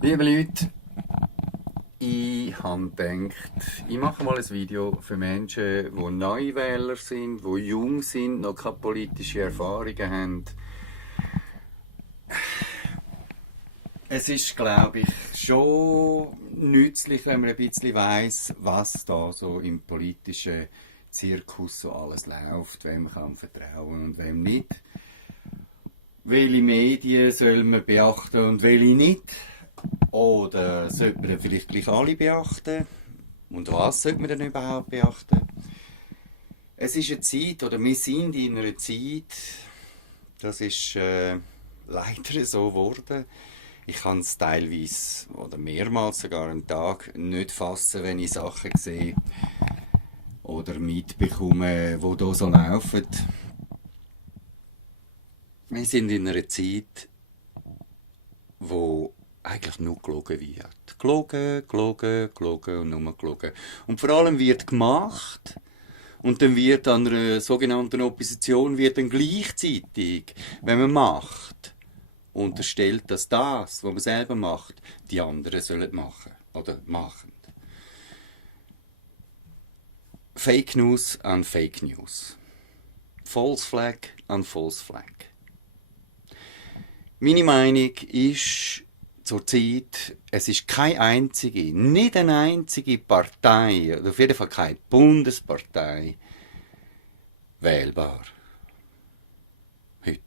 Liebe Leute, ich habe gedacht, ich mache mal ein Video für Menschen, die Neuwähler sind, die jung sind, noch keine politische Erfahrungen haben. Es ist, glaube ich, schon nützlich, wenn man ein bisschen weiss, was da so im politischen Zirkus so alles läuft, wem man kann vertrauen und wem nicht. Welche Medien soll man beachten und welche nicht? Oder sollte man dann vielleicht gleich alle beachten? Und was sollte man denn überhaupt beachten? Es ist eine Zeit, oder wir sind in einer Zeit, das ist leider so geworden. Ich kann es teilweise oder mehrmals sogar am Tag nicht fassen, wenn ich Sachen sehe oder mitbekomme, die hier so laufen. Wir sind in einer Zeit, wo eigentlich nur gelogen wird. Gelogen, gelogen, gelogen und nur gelogen. Und vor allem wird gemacht und dann wird an einer sogenannten Opposition wird dann gleichzeitig, wenn man macht, unterstellt, dass das, was man selber macht, die anderen sollen machen oder machen. Fake News an Fake News. False Flag an False Flag. Meine Meinung ist zurzeit, es ist keine einzige, nicht eine einzige Partei, oder auf jeden Fall keine Bundespartei, wählbar. Heute.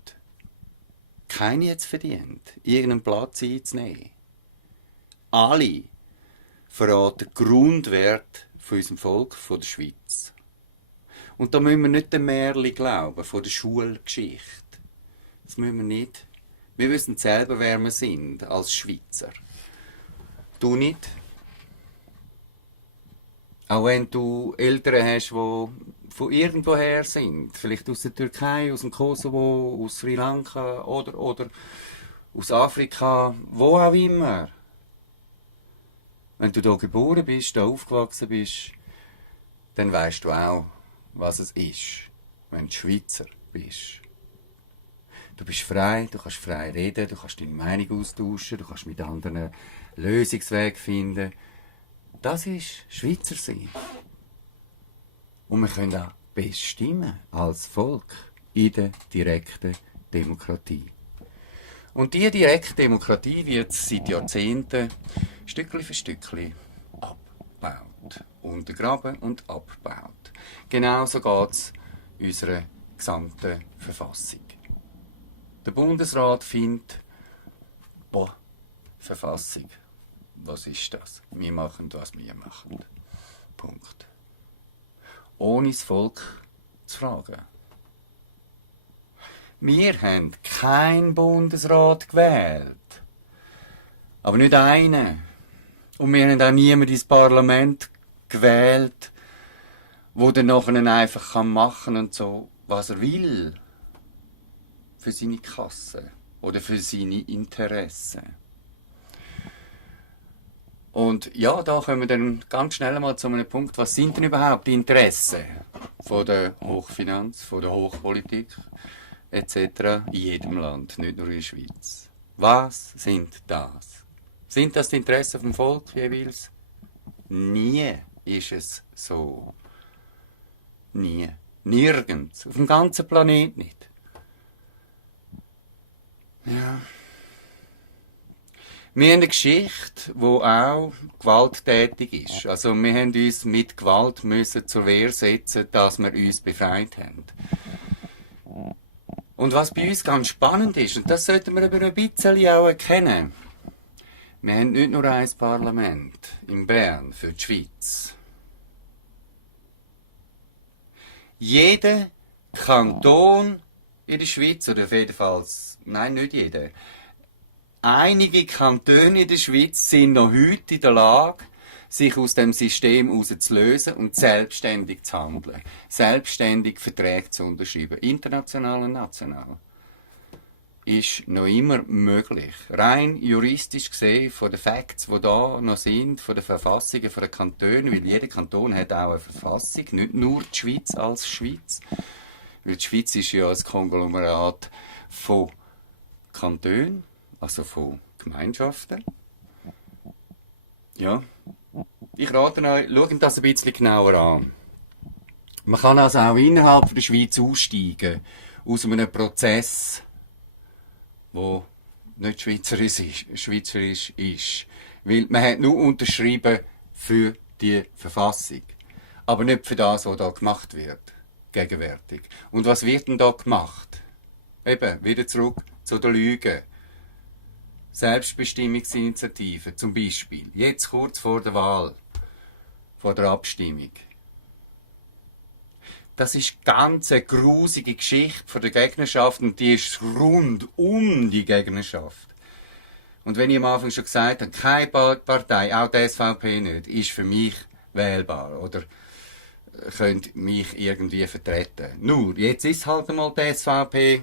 Keine hat es verdient, irgendeinen Platz einzunehmen. Alle verraten den Grundwert von unserem Volk, von der Schweiz. Und da müssen wir nicht den Märchen glauben, von der Schulgeschichte. Das müssen wir nicht. Wir wissen selber, wer wir sind, als Schweizer. Du nicht? Auch wenn du Eltern hast, die von irgendwoher sind. Vielleicht aus der Türkei, aus dem Kosovo, aus Sri Lanka oder aus Afrika, wo auch immer. Wenn du hier geboren bist, hier aufgewachsen bist, dann weißt du auch, was es ist, wenn du Schweizer bist. Du bist frei, du kannst frei reden, du kannst deine Meinung austauschen, du kannst mit anderen Lösungswege finden. Das ist Schweizer sein. Und wir können auch bestimmen als Volk in der direkten Demokratie. Und diese direkte Demokratie wird seit Jahrzehnten Stückchen für Stückchen abgebaut, untergraben und abgebaut. Genauso geht es unserer gesamten Verfassung. Der Bundesrat findet, Verfassung, was ist das? Wir machen, was wir machen. Punkt. Ohne das Volk zu fragen. Wir haben keinen Bundesrat gewählt. Aber nicht einen. Und wir haben auch niemanden ins Parlament gewählt, der dann nachher einfach machen kann und so, was er will. Für seine Kasse oder für seine Interessen. Und ja, da kommen wir dann ganz schnell mal zu einem Punkt, was sind denn überhaupt die Interessen von der Hochfinanz, von der Hochpolitik etc. in jedem Land, nicht nur in der Schweiz. Was sind das? Sind das die Interessen vom Volk jeweils? Nie ist es so. Nie. Nirgends. Auf dem ganzen Planeten nicht. Ja. Wir haben eine Geschichte, die auch gewalttätig ist. Also wir haben uns mit Gewalt müssen zur Wehr setzen, dass wir uns befreit haben. Und was bei uns ganz spannend ist, und das sollten wir aber ein bisschen auch erkennen, wir haben nicht nur ein Parlament in Bern für die Schweiz. Jeder Kanton in der Schweiz, oder jedenfalls, nein, nicht jeder. Einige Kantone in der Schweiz sind noch heute in der Lage, sich aus dem System herauszulösen und selbstständig zu handeln. Selbstständig Verträge zu unterschreiben. International und national. Ist noch immer möglich. Rein juristisch gesehen, von den Facts, die da noch sind, von den Verfassungen von den Kantonen, weil jeder Kanton hat auch eine Verfassung, nicht nur die Schweiz als Schweiz. Weil die Schweiz ist ja ein Konglomerat von Kantonen, also von Gemeinschaften. Ja. Ich rate euch, schaut das ein bisschen genauer an. Man kann also auch innerhalb der Schweiz aussteigen aus einem Prozess, der nicht schweizerisch ist. Weil man hat nur unterschrieben für die Verfassung. Aber nicht für das, was da gemacht wird, gegenwärtig. Und was wird denn da gemacht? Eben, wieder zurück zu der Lüge. Selbstbestimmungsinitiative zum Beispiel. Jetzt kurz vor der Wahl, vor der Abstimmung. Das ist ganz eine grusige Geschichte von der Gegnerschaft und die ist rund um die Gegnerschaft. Und wenn ich am Anfang schon gesagt habe, keine Partei, auch die SVP nicht, ist für mich wählbar oder könnte mich irgendwie vertreten. Nur, jetzt ist halt einmal die SVP,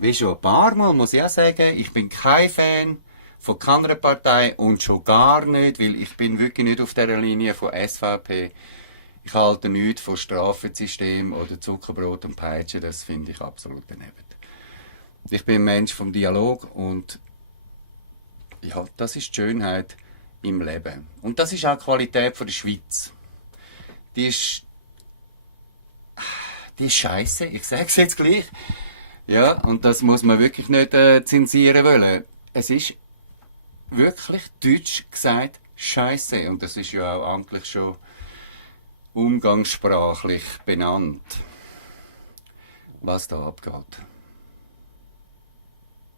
wie schon ein paar Mal, muss ich auch sagen, ich bin kein Fan von keiner Partei und schon gar nicht, weil ich bin wirklich nicht auf dieser Linie von SVP. Ich halte nichts von Strafensystem oder Zuckerbrot und Peitsche, das finde ich absolut daneben. Ich bin ein Mensch vom Dialog und ja, das ist die Schönheit im Leben. Und das ist auch die Qualität der Schweiz. Die ist scheiße, ich sage es jetzt gleich. Ja, und das muss man wirklich nicht zensieren wollen. Es ist wirklich deutsch gesagt scheiße und das ist ja auch amtlich schon umgangssprachlich benannt, was da abgeht.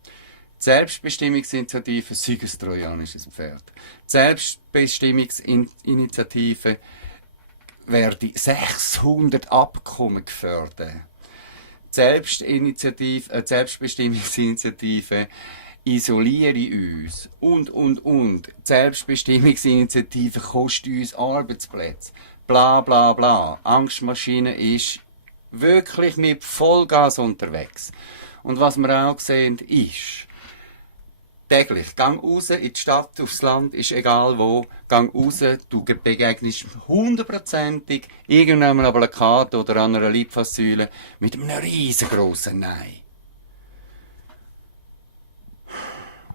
Die Selbstbestimmungsinitiative sei ein trojanisches Pferd. Die Selbstbestimmungsinitiative werde 600 Abkommen gefördert. Die Selbstbestimmungsinitiative isoliere uns und. Die Selbstbestimmungsinitiative kostet uns Arbeitsplätze. Bla bla bla. Angstmaschine ist wirklich mit Vollgas unterwegs. Und was wir auch sehen, ist, täglich, gang raus in die Stadt, aufs Land, ist egal wo, gang raus, du begegnest hundertprozentig irgendeinem Plakat oder an einer Litfaßsäule mit einem riesengroßen Nein.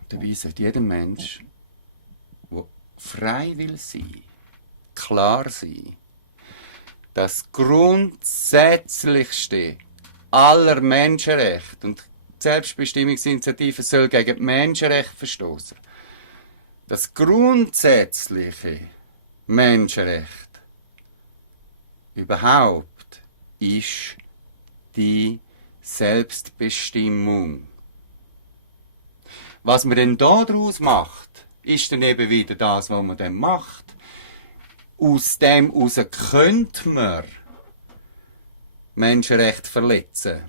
Dabei sollte jeder Mensch, der frei will sein, klar sein, das Grundsätzlichste aller Menschenrechte und die Selbstbestimmungsinitiative soll gegen die Menschenrechte verstoßen. Das grundsätzliche Menschenrecht überhaupt ist die Selbstbestimmung. Was man denn daraus macht, ist dann eben wieder das, was man dann macht. Aus dem heraus könnte man Menschenrechte verletzen.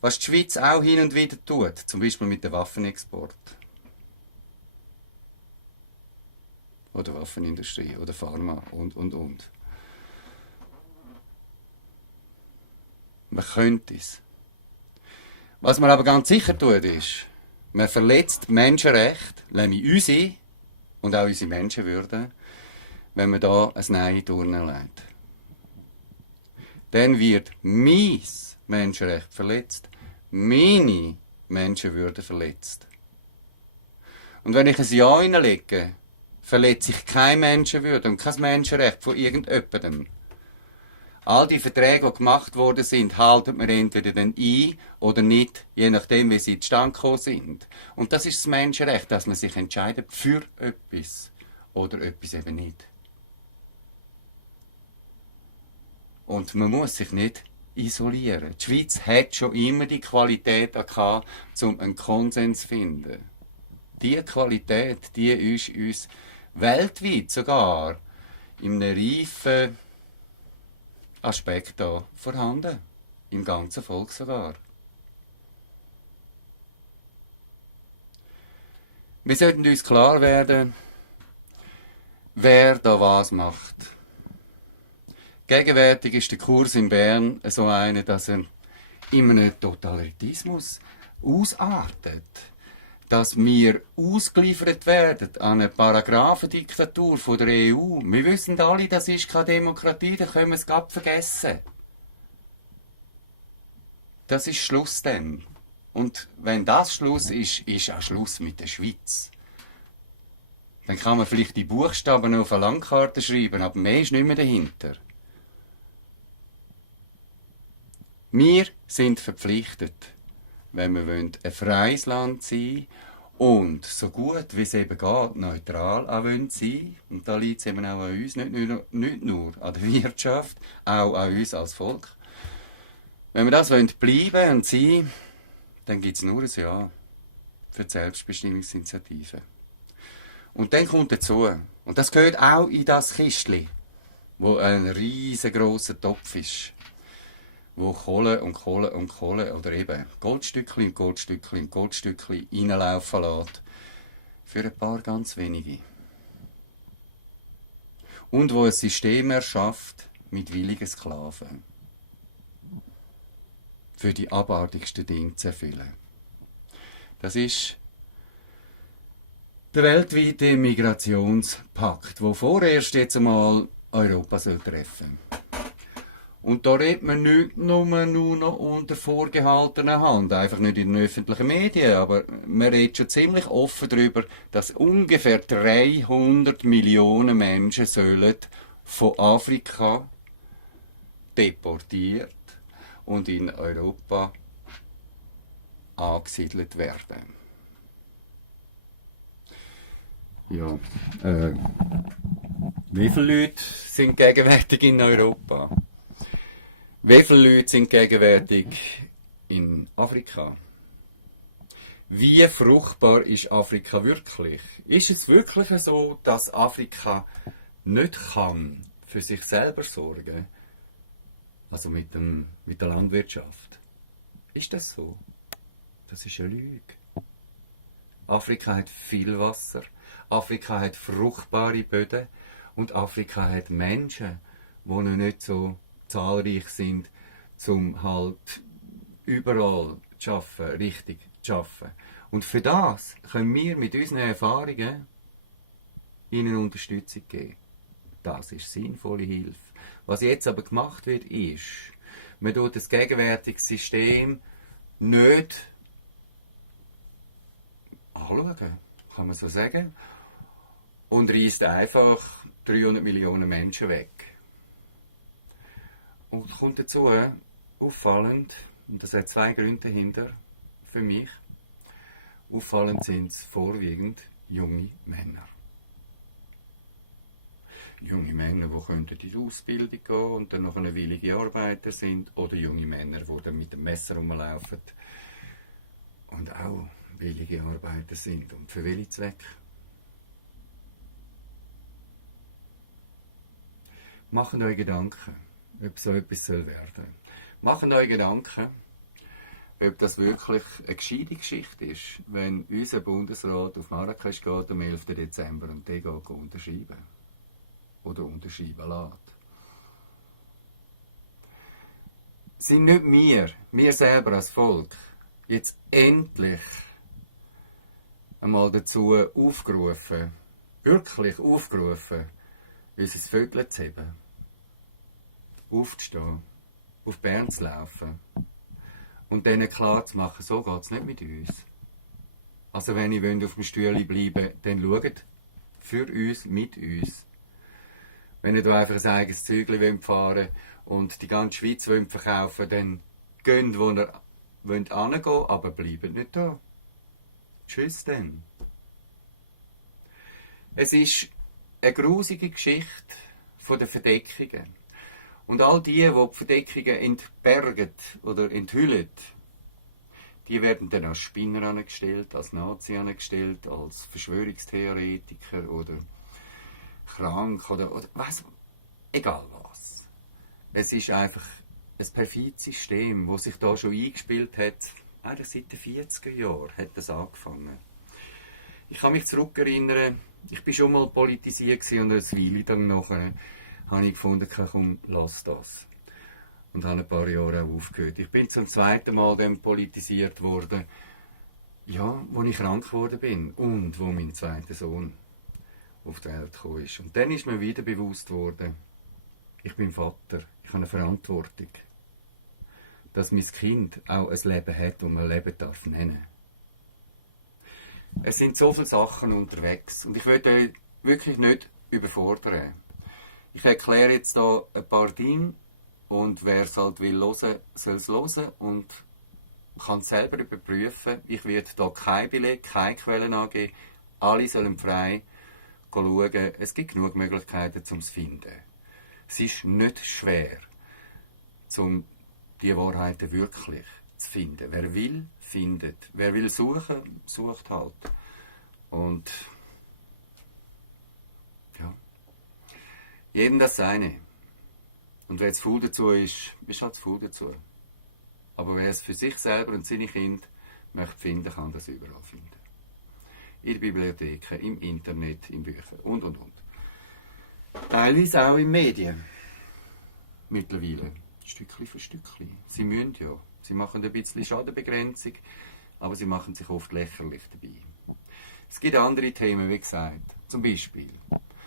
Was die Schweiz auch hin und wieder tut, zum Beispiel mit dem Waffenexport. Oder Waffenindustrie oder Pharma und. Man könnte es. Was man aber ganz sicher tut, ist, man verletzt Menschenrechte, nämlich unsere und auch unsere Menschenwürde, wenn man da ein Nein durchlegt. Dann wird mein Menschenrecht verletzt, meine Menschenwürde verletzt. Und wenn ich ein Ja hineinlege, verletze ich keine Menschenwürde und kein Menschenrecht von irgendjemandem. All die Verträge, die gemacht worden sind, halten wir entweder dann ein oder nicht, je nachdem, wie sie zustande gekommen sind. Und das ist das Menschenrecht, dass man sich entscheidet für etwas oder etwas eben nicht. Und man muss sich nicht isolieren. Die Schweiz hat schon immer die Qualität gehabt, um einen Konsens zu finden. Diese Qualität, die ist uns weltweit sogar in einem reifen Aspekt da vorhanden. Im ganzen Volk sogar. Wir sollten uns klar werden, wer da was macht. Gegenwärtig ist der Kurs in Bern so einer, dass er in einem Totalitarismus ausartet. Dass wir ausgeliefert werden an eine Paragraphendiktatur von der EU. Wir wissen alle, das ist keine Demokratie, da können wir es gerade vergessen. Das ist Schluss dann. Und wenn das Schluss ist, ist auch Schluss mit der Schweiz. Dann kann man vielleicht die Buchstaben auf eine Landkarte schreiben, aber mehr ist nicht mehr dahinter. Wir sind verpflichtet, wenn wir ein freies Land sein wollen und so gut wie es eben geht, neutral auch sein wollen. Und da liegt es eben auch an uns, nicht nur an der Wirtschaft, auch an uns als Volk. Wenn wir das bleiben wollen und sein, dann gibt es nur ein Ja für die Selbstbestimmungsinitiative. Und dann kommt dazu, und das gehört auch in das Kistchen, wo ein riesengroßer Topf ist, wo Kohle und Kohle und Kohle oder eben Goldstückchen und Goldstückchen und Goldstückchen reinlaufen lässt. Für ein paar ganz wenige. Und wo ein System erschafft mit willigen Sklaven. Für die abartigsten Dinge zu erfüllen. Das ist der weltweite Migrationspakt, der vorerst jetzt einmal Europa treffen soll. Und da redet man nicht nur noch unter vorgehaltener Hand, einfach nicht in den öffentlichen Medien, aber man redet schon ziemlich offen darüber, dass ungefähr 300 Millionen Menschen sollen von Afrika deportiert und in Europa angesiedelt werden. Ja, wie viele Leute sind gegenwärtig in Europa? Wie viele Leute sind gegenwärtig in Afrika? Wie fruchtbar ist Afrika wirklich? Ist es wirklich so, dass Afrika nicht kann für sich selber sorgen? Also mit der Landwirtschaft. Ist das so? Das ist eine Lüge. Afrika hat viel Wasser, Afrika hat fruchtbare Böden und Afrika hat Menschen, die noch nicht so zahlreich sind, um halt überall zu arbeiten, richtig zu arbeiten. Und für das können wir mit unseren Erfahrungen ihnen Unterstützung geben. Das ist sinnvolle Hilfe. Was jetzt aber gemacht wird, ist, man tut das gegenwärtige System nicht anschauen, kann man so sagen, und reißt einfach 300 Millionen Menschen weg. Und kommt dazu, auffallend, und das hat zwei Gründe dahinter für mich, auffallend sind es vorwiegend junge Männer. Junge Männer, die in die Ausbildung gehen und dann noch willige Arbeiter sind, oder junge Männer, die dann mit dem Messer rumlaufen und auch willige Arbeiter sind. Und für welchen Zweck? Macht euch Gedanken, ob so etwas werden soll. Macht euch Gedanken, ob das wirklich eine gescheite Geschichte ist, wenn unser Bundesrat auf Marrakesch geht am 11. Dezember und der geht unterschreiben. Oder unterschreiben lässt. Sind nicht wir selber als Volk, jetzt endlich einmal dazu aufgerufen, wirklich aufgerufen, unser Vögel zu heben, aufzustehen, auf Bern zu laufen und denen klar zu machen, so geht es nicht mit uns. Also wenn ihr auf dem Stühle bleiben, dann schaut für uns, mit uns. Wenn ihr einfach ein eigenes Zügel fahren und die ganze Schweiz verkaufen wollt, dann geht, wo ihr hingehen wollt, aber bleibt nicht da. Tschüss dann. Es ist eine grusige Geschichte von den Verdeckungen. Und all die Verdeckungen entbergen oder enthüllen, die werden dann als Spinner angestellt, als Nazi angestellt, als Verschwörungstheoretiker oder krank oder was, egal was. Es ist einfach ein perfides System, das sich da schon eingespielt hat. Eigentlich seit den 40er Jahren hat das angefangen. Ich kann mich zurückerinnern, ich war schon mal politisiert und eine Weile dann nachher habe ich gefunden, komm, lass das. Und habe ein paar Jahre auch aufgehört. Ich bin zum zweiten Mal dann politisiert worden, ja, als ich krank geworden bin und wo mein zweiter Sohn auf die Welt gekommen ist. Und dann ist mir wieder bewusst worden, ich bin Vater, ich habe eine Verantwortung, dass mein Kind auch ein Leben hat, das man Leben darf nennen. Es sind so viele Sachen unterwegs und ich will euch wirklich nicht überfordern. Ich erkläre jetzt hier ein paar Dinge und wer es halt will hören, soll es hören und kann es selber überprüfen. Ich werde hier kein Beleg, keine Quellen angeben. Alle sollen frei schauen. Es gibt genug Möglichkeiten, um es zu finden. Es ist nicht schwer, um die Wahrheiten wirklich zu finden. Wer will, findet. Wer will suchen, sucht halt. Und ja, jedem das seine. Und wer zu faul dazu ist, ist halt zu faul dazu. Aber wer es für sich selber und seine Kinder möchte finden, kann das überall finden. In der Bibliothek, im Internet, in Büchern und. Teilweise auch in Medien. Mittlerweile. Stückchen für Stückchen. Sie müssen ja. Sie machen ein bisschen Schadenbegrenzung, aber sie machen sich oft lächerlich dabei. Es gibt andere Themen, wie gesagt. Zum Beispiel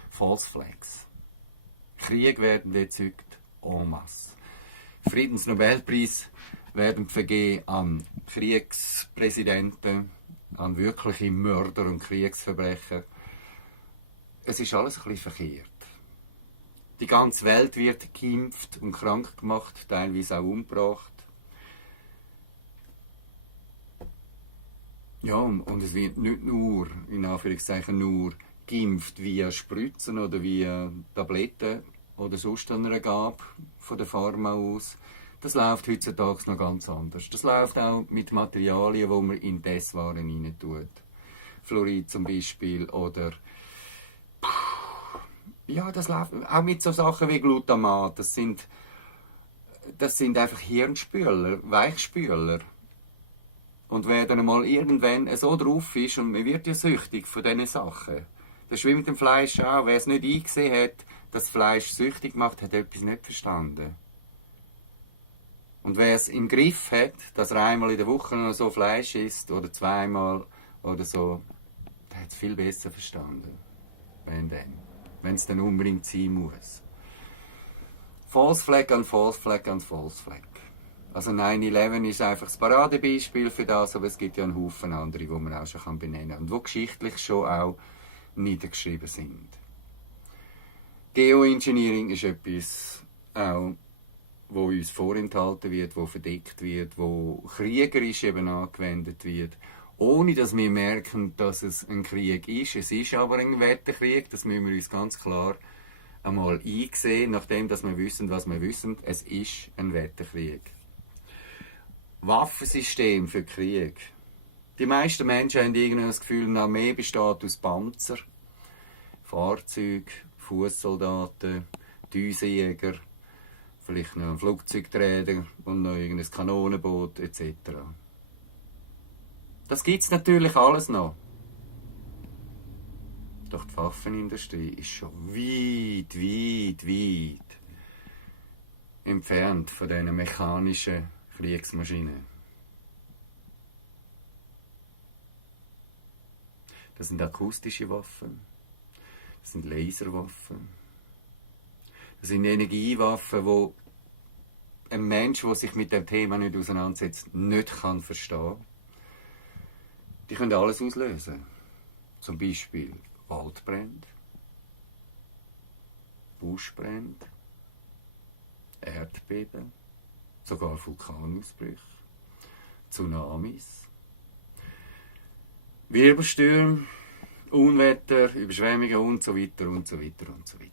False Flags. Krieg werden erzeugt en masse. Friedensnobelpreis werden vergeben an Kriegspräsidenten, an wirkliche Mörder und Kriegsverbrecher. Es ist alles ein bisschen verkehrt. Die ganze Welt wird geimpft und krank gemacht, teilweise auch umgebracht. Ja, und es wird nicht nur, in Anführungszeichen nur, geimpft via Spritzen oder via Tabletten oder sonst einer Gabe von der Pharma aus. Das läuft heutzutage noch ganz anders. Das läuft auch mit Materialien, die man in Testwaren rein tut. Fluorid zum Beispiel oder ja, das läuft auch mit so Sachen wie Glutamat. Das sind einfach Hirnspüler, Weichspüler. Und wer dann mal irgendwann so drauf ist, und man wird ja süchtig von diesen Sachen, das schwimmt im Fleisch auch. Wer es nicht eingesehen hat, dass Fleisch süchtig macht, hat etwas nicht verstanden. Und wer es im Griff hat, dass er einmal in der Woche noch so Fleisch isst, oder zweimal oder so, der hat es viel besser verstanden. Wenn es dann unbedingt sein muss. False Flag an False Flag an False Flag. Also 9/11 ist einfach das Paradebeispiel für das, aber es gibt ja einen Haufen andere, die man auch schon benennen kann und die geschichtlich schon auch niedergeschrieben sind. Geoengineering ist etwas, auch, wo uns vorenthalten wird, wo verdeckt wird, wo kriegerisch eben angewendet wird, ohne dass wir merken, dass es ein Krieg ist. Es ist aber ein Wetterkrieg, das müssen wir uns ganz klar einmal einsehen, nachdem dass wir wissen, was wir wissen. Es ist ein Wetterkrieg. Waffensystem für Krieg. Die meisten Menschen haben irgendwie das Gefühl, eine Armee besteht aus Panzer, Fahrzeugen, Fußsoldaten, Düsenjäger, vielleicht noch ein Flugzeugträger und noch irgendein Kanonenboot etc. Das gibt es natürlich alles noch. Doch die Waffenindustrie ist schon weit entfernt von diesen mechanischen Kriegsmaschinen. Das sind akustische Waffen, das sind Laserwaffen, das sind Energiewaffen, die ein Mensch, der sich mit dem Thema nicht auseinandersetzt, nicht kann verstehen. Die können alles auslösen. Zum Beispiel Waldbrände, Buschbrände, Erdbeben, sogar Vulkanausbrüche, Tsunamis, Wirbelstürme, Unwetter, Überschwemmungen und so weiter und so weiter und so weiter.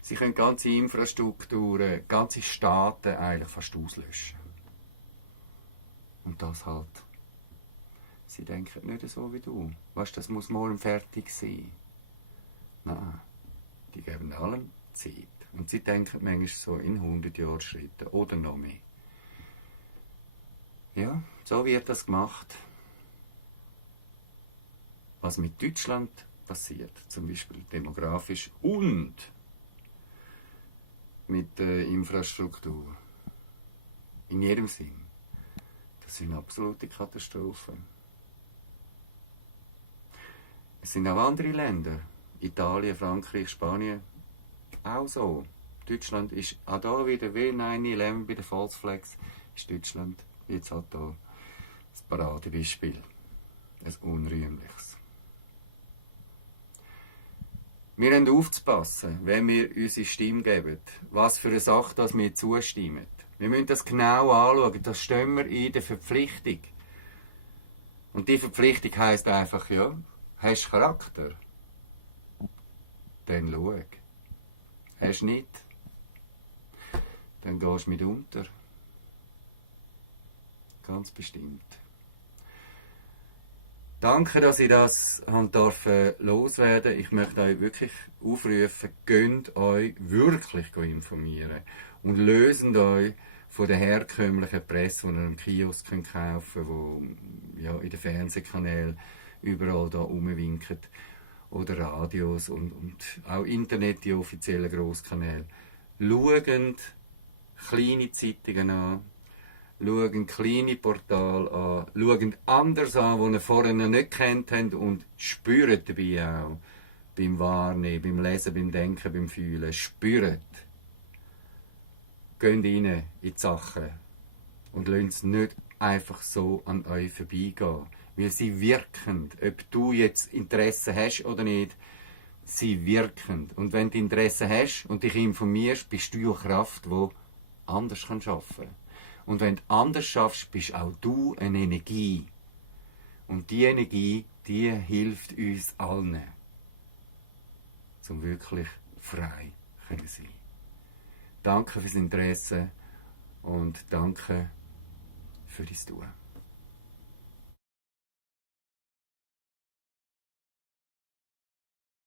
Sie können ganze Infrastrukturen, ganze Staaten eigentlich fast auslöschen. Und das halt. Sie denken nicht so wie du. Weißt du, das muss morgen fertig sein. Nein, die geben allem Zeit. Und sie denken manchmal so in 100 Jahren Schritten oder noch mehr. Ja, so wird das gemacht. Was mit Deutschland passiert, zum Beispiel demografisch und mit der Infrastruktur. In jedem Sinn. Das sind absolute Katastrophen. Es sind auch andere Länder, Italien, Frankreich, Spanien, auch so. Deutschland ist auch da wieder wie 9/11 bei den False Flags, ist Deutschland jetzt halt da Das Paradebeispiel. Ein unrühmliches. Wir haben aufzupassen, wenn wir unsere Stimme geben, was für eine Sache das wir zustimmen. Wir müssen das genau anschauen, da stehen wir in der Verpflichtung. Und die Verpflichtung heisst einfach, ja, hast du Charakter? Dann schau. Hast du nicht? Dann gehst du mit unter. Ganz bestimmt. Danke, dass ich das loswerden durfte. Ich möchte euch wirklich aufrufen, gönnt euch wirklich informieren und löst euch von der herkömmlichen Presse, die ihr im Kiosk kaufen könnt, die ja, in den Fernsehkanälen überall da rumwinken, oder Radios und auch Internet, die offiziellen Grosskanäle. Schaut kleine Zeitungen an, schauen kleine Portale an, schauen anders an, die ihr vorher noch nicht kennt habt und spüren dabei auch, beim Wahrnehmen, beim Lesen, beim Denken, beim Fühlen, spüren. Geht rein in die Sachen und lasst es nicht einfach so an euch vorbeigehen, weil sie wirken. Ob du jetzt Interesse hast oder nicht, sie wirken. Und wenn du Interesse hast und dich informierst, bist du eine Kraft, die anders arbeiten kann. Und wenn du anders schaffst, bist auch du eine Energie. Und die Energie, die hilft uns allen, um wirklich frei zu sein. Danke fürs Interesse und danke für dein Tun.